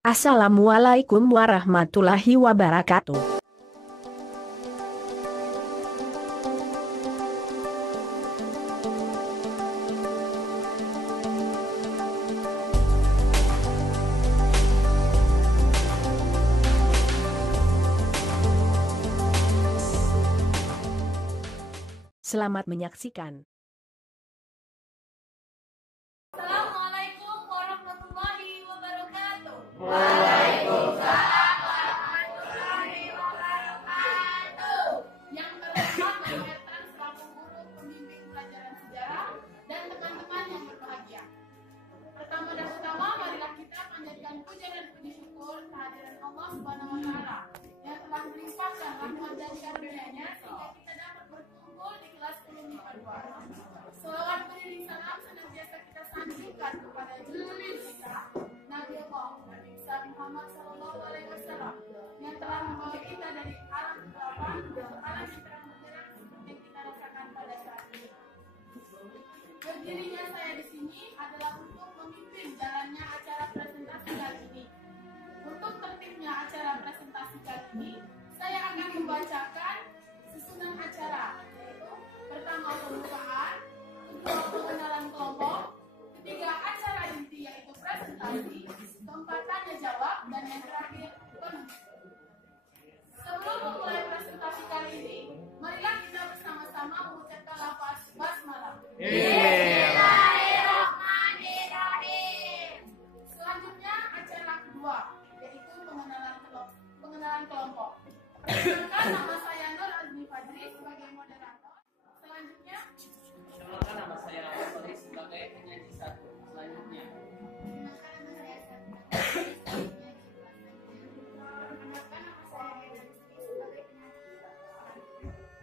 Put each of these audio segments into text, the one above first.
Assalamualaikum warahmatullahi wabarakatuh. Selamat menyaksikan. Assalamualaikum warahmatullahi wabarakatuh. Waalaikumsalam warahmatullahi wabarakatuh. Yang terhormat Mayoritas selaku guru pembimbing pelajaran sejarah dan teman-teman yang berbahagia. Pertama dan utama, marilah kita panjatkan puja dan puji syukur kehadiran Allah Subhanahu wa Ta'ala yang telah melimpahkan rahmat dan karunia-Nya sehingga kita dapat berkumpul di kelas 10 MIPA 2. Selawat beriring salam senantiasa kita sanjungkan kepada junjungan kita Nabi Allah Muhammad Sallallahu Alaihi Wasallam yang telah membawa kita dari alam kegelapan ke alam yang terang benderang seperti yang kita rasakan pada saat ini. Berdirinya saya di sini adalah untuk memimpin jalannya acara presentasi kali ini. Untuk tertibnya acara presentasi kali ini, saya akan membacakan susunan acara, yaitu pertama pembukaan, kedua pengenalan kelompok, ketiga acara inti yaitu presentasi, keempat tanya jawab, dan yang terakhir penutup. Sebelum memulai presentasi kali ini, marilah kita bersama-sama mengucapkan lafaz basmalah. Bismillahirrahmanirrahim. Selanjutnya acara kedua, yaitu pengenalan kelompok. Perkenalkan, nama saya Nur Azmi Fadri sebagai moderator. Selanjutnya, Perkenalkan, nama saya Fadri sebagai penyaji satu. Selanjutnya,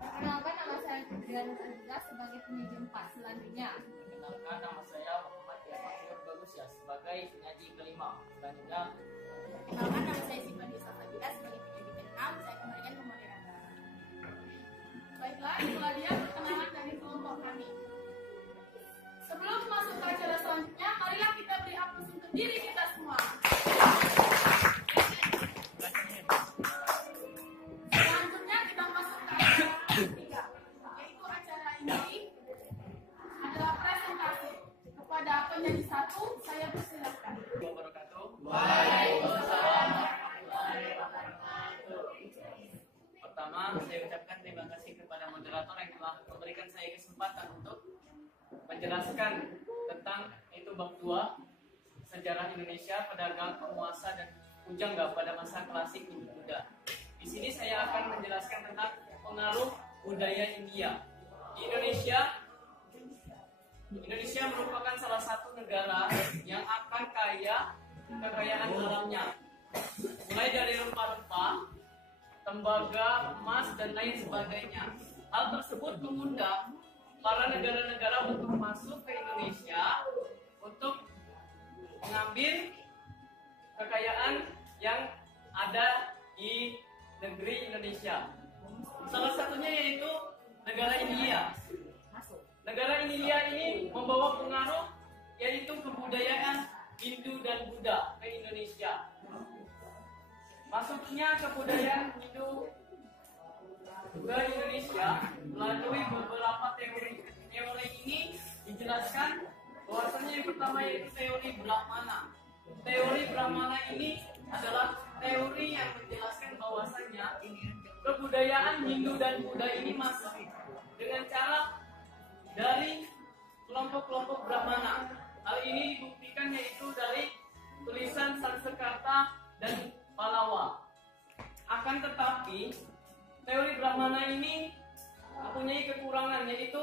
perkenalkan nama saya Fitriana Aziza sebagai penyaji 4. Selanjutnya, perkenalkan nama saya Muhammad Yafir Bagusya sebagai penyaji kelima. Selanjutnya, perkenalkan nama saya Siva Disa Fadila sebagai penyaji ke-6. Saya kembalikan ke moderator. Baiklah, itulah dia perkenalan dari kelompok kami. Sebelum masuk ke acara selanjutnya, marilah kita beri aplaus untuk diri kita semua. Selanjutnya kita masuk ke acara ketiga, yaitu acara ini adalah presentasi. Kepada penyanyi satu, saya persilahkan. wabarakatuh. Waalaikumsalam. Pertama, saya ucapkan terima kasih kepada moderator yang telah memberikan saya kesempatan untuk menjelaskan tentang itu bab 2 sejarah Indonesia, pedagang, penguasa dan pujangga pada masa klasik Hindu Buddha. Di sini saya akan menjelaskan tentang pengaruh budaya India. Di Indonesia merupakan salah satu negara yang akan kaya kekayaan alamnya, mulai dari rempah-rempah, tembaga, emas, dan lain sebagainya. Hal tersebut mengundang para negara-negara untuk masuk ke Indonesia untuk mengambil kekayaan yang ada di negeri Indonesia. Salah satunya yaitu negara India. Negara India ini membawa pengaruh yaitu kebudayaan Hindu dan Buddha ke Indonesia. Masuknya kebudayaan Hindu ke Indonesia melalui beberapa teori. Teori ini dijelaskan bahwasanya yang pertama yaitu teori Brahmana. Teori Brahmana ini adalah teori yang menjelaskan bahwasanya kebudayaan Hindu dan Buddha ini masuk dengan cara dari kelompok-kelompok Brahmana. Hal ini dibuktikan yaitu dari tulisan Sanskerta dan Pallava. Akan tetapi teori Brahmana ini mempunyai kekurangan, yaitu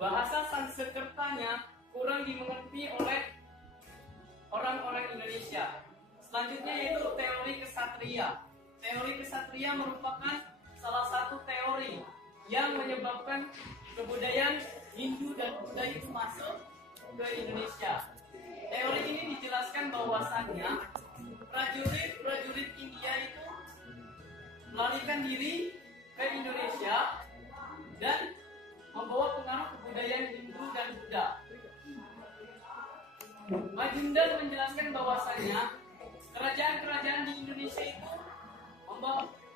bahasa Sanskertanya kurang dimengerti oleh orang-orang Indonesia. Selanjutnya yaitu teori kesatria. Teori kesatria merupakan salah satu teori yang menyebabkan kebudayaan Hindu dan Buddha itu masuk ke Indonesia. Teori ini dijelaskan bahwasannya prajurit-prajurit India itu melarikan diri ke Indonesia dan membawa pengaruh kebudayaan Hindu dan Buddha. Majindan menjelaskan bahwasanya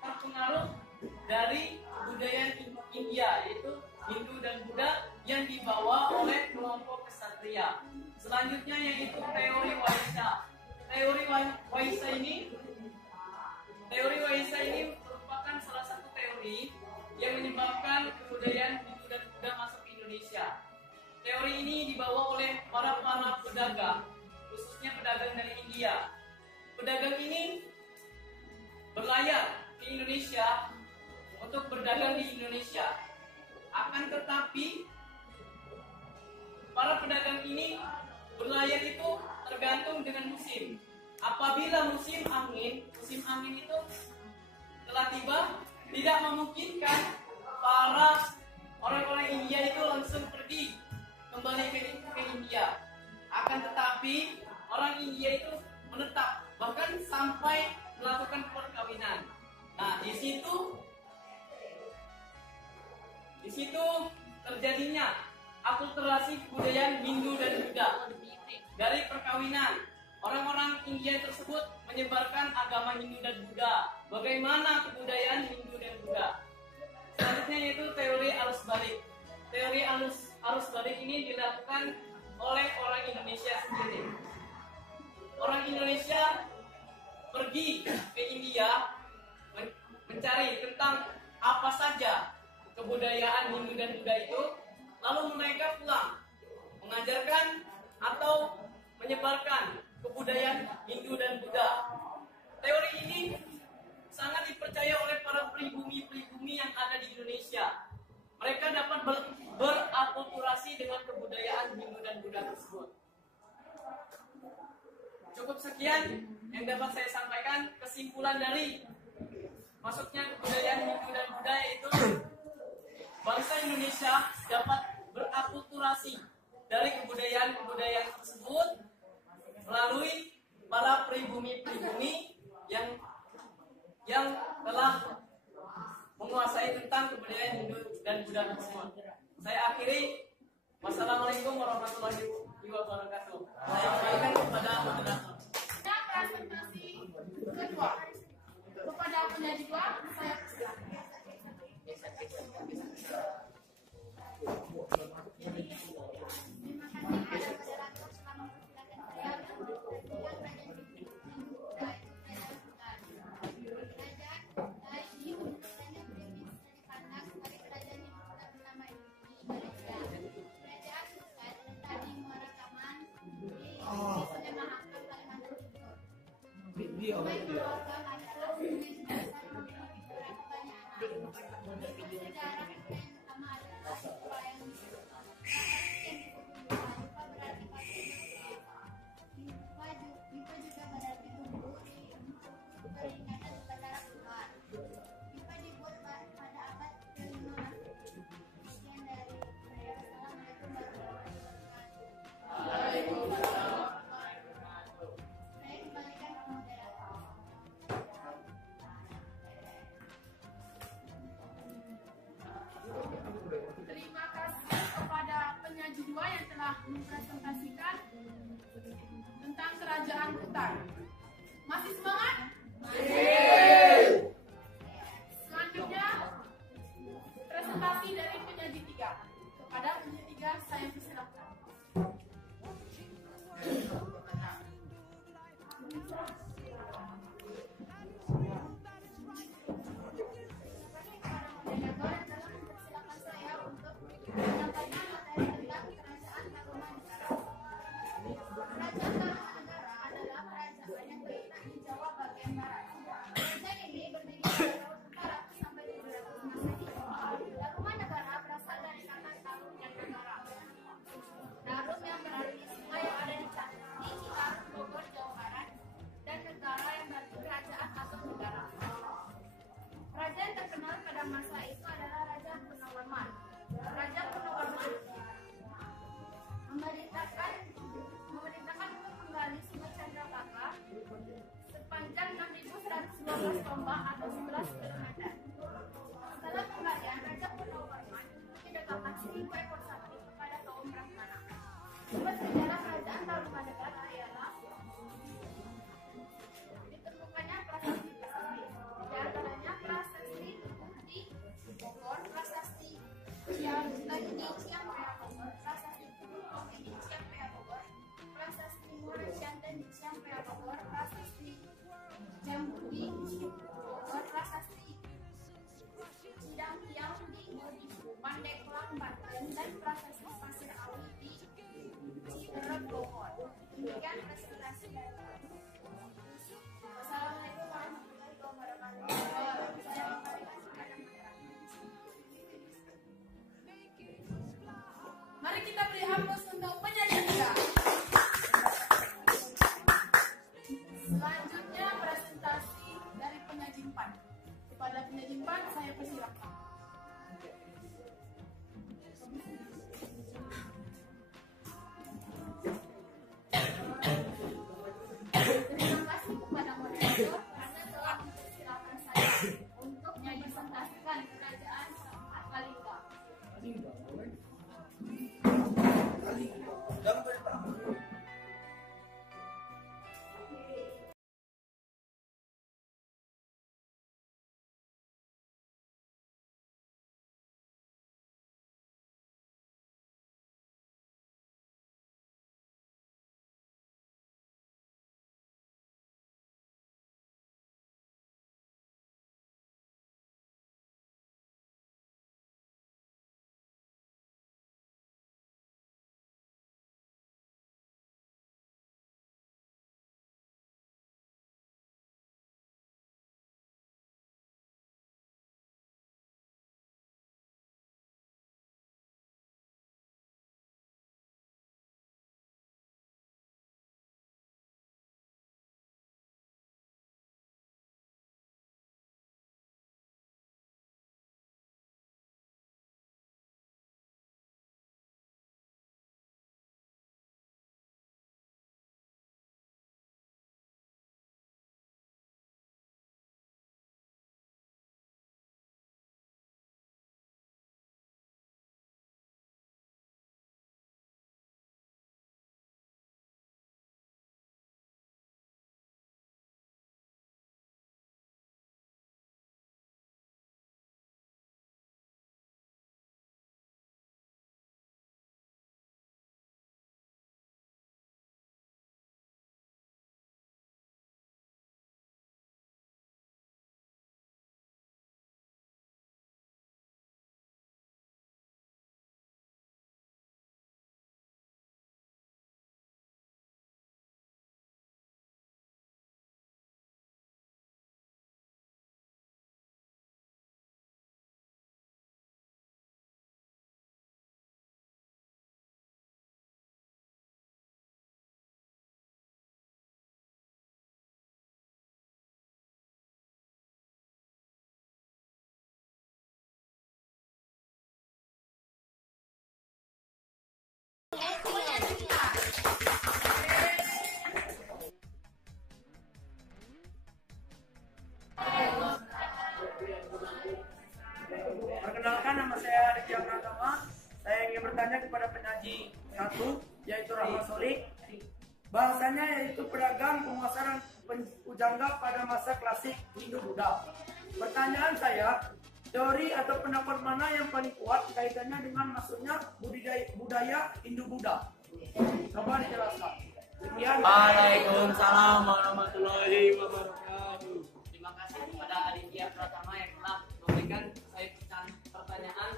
terpengaruh dari budaya India, yaitu Hindu dan Buddha yang dibawa oleh kelompok kesatria. Selanjutnya yaitu teori Waisa. Teori Waisa ini merupakan salah satu teori yang menyebabkan kebudayaan Hindu dan Buddha masuk ke Indonesia. Teori ini dibawa oleh para pedagang, khususnya pedagang dari India. Pedagang ini berlayar ke Indonesia untuk berdagang di Indonesia. Akan tetapi para pedagang ini berlayar itu tergantung dengan musim. Apabila musim angin itu telah tiba, tidak memungkinkan para orang-orang India itu langsung pergi kembali ke India. Akan tetapi orang India itu menetap, bahkan sampai melakukan perkawinan. Nah, di situ terjadinya akulturasi kebudayaan Hindu dan Buddha. Dari perkawinan, orang-orang India tersebut menyebarkan agama Hindu dan Buddha. Bagaimana kebudayaan Hindu dan Buddha? Selanjutnya yaitu teori arus balik. Teori arus balik ini dilakukan oleh orang Indonesia sendiri. Orang Indonesia pergi ke India mencari tentang apa saja kebudayaan Hindu dan Buddha itu, lalu mereka pulang mengajarkan atau menyebarkan kebudayaan Hindu dan Buddha. Teori ini sangat dipercaya oleh para pribumi-pribumi yang ada di Indonesia. Mereka dapat berakulturasi dengan kebudayaan Hindu dan Buddha tersebut. Cukup sekian yang dapat saya sampaikan. Kesimpulan dari masuknya kebudayaan Hindu dan Buddha yaitu bangsa Indonesia dapat berakulturasi dari kebudayaan-kebudayaan tersebut melalui para pribumi-pribumi yang telah menguasai tentang kebudayaan Hindu dan Buddha tersebut. Saya akhiri. Wassalamualaikum warahmatullahi wabarakatuh. Saya kembalikan kepada moderator. Nah, presentasi kedua kepada penyaji dua, saya persilakan. Terima kasih kepada penyaji dua yang telah mempresentasikan tentang kerajaan hutan. Masih semangat? Selanjutnya presentasi dari penyaji tiga. Kepada penyaji tiga saya persilakan. Raja yang terkenal pada masa itu adalah Raja Purnawarman. Raja Purnawarman memerintahkan untuk menggali Sungai Chandrakaka sepanjang 6.112 tombak atau 11 km. Setelah penggalian, Raja Purnawarman menyedekahkan 1.000 ekor sapi kepada kaum Brahmana. Sumber sejarah kerajaan Tarumanegara ialah ditemukannya prasasti di antara satu, yaitu Rahmat Solik. Bahasanya yaitu pedagang, penguasa dan pujangga pada masa klasik Hindu-Buddha. Pertanyaan saya, teori atau pendapat mana yang paling kuat kaitannya dengan masuknya budaya Hindu-Buddha? Coba dijelaskan. Sekian. Waalaikumsalam warahmatullahi wabarakatuh. Terima kasih kepada Aditya Pratama yang telah memberikan saya pertanyaan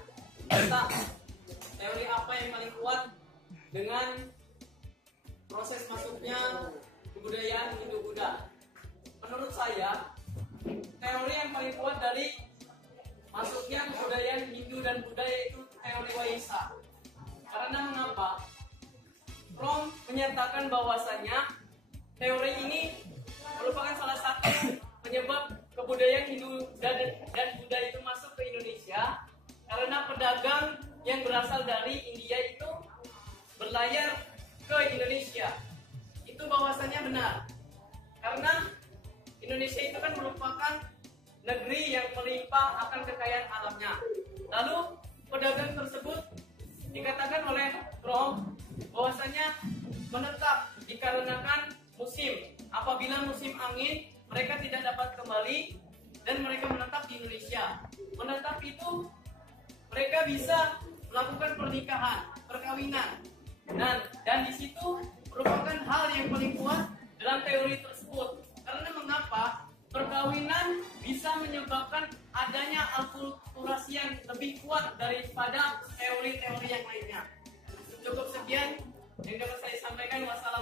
tentang teori apa yang paling kuat dengan proses masuknya kebudayaan Hindu-Buddha. Menurut saya, teori yang paling kuat dari masuknya kebudayaan Hindu dan Buddha yaitu teori Waisa. Karena mengapa? Rom menyatakan bahwasanya teori ini merupakan salah satu penyebab kebudayaan Hindu dan Buddha itu masuk ke Indonesia karena pedagang yang berasal dari India itu berlayar ke Indonesia. Itu bahwasanya benar. Karena Indonesia itu kan merupakan negeri yang melimpah akan kekayaan alamnya. Lalu pedagang tersebut dikatakan oleh Rom bahwasanya menetap dikarenakan musim. Apabila musim angin, mereka tidak dapat kembali dan mereka menetap di Indonesia. Menetap itu mereka bisa melakukan pernikahan, perkawinan. Dan di situ merupakan hal yang paling kuat dalam teori tersebut. Karena mengapa? Perkawinan bisa menyebabkan adanya akulturasi yang lebih kuat daripada teori-teori yang lainnya. Cukup sekian yang dapat saya sampaikan. Wassalamualaikum.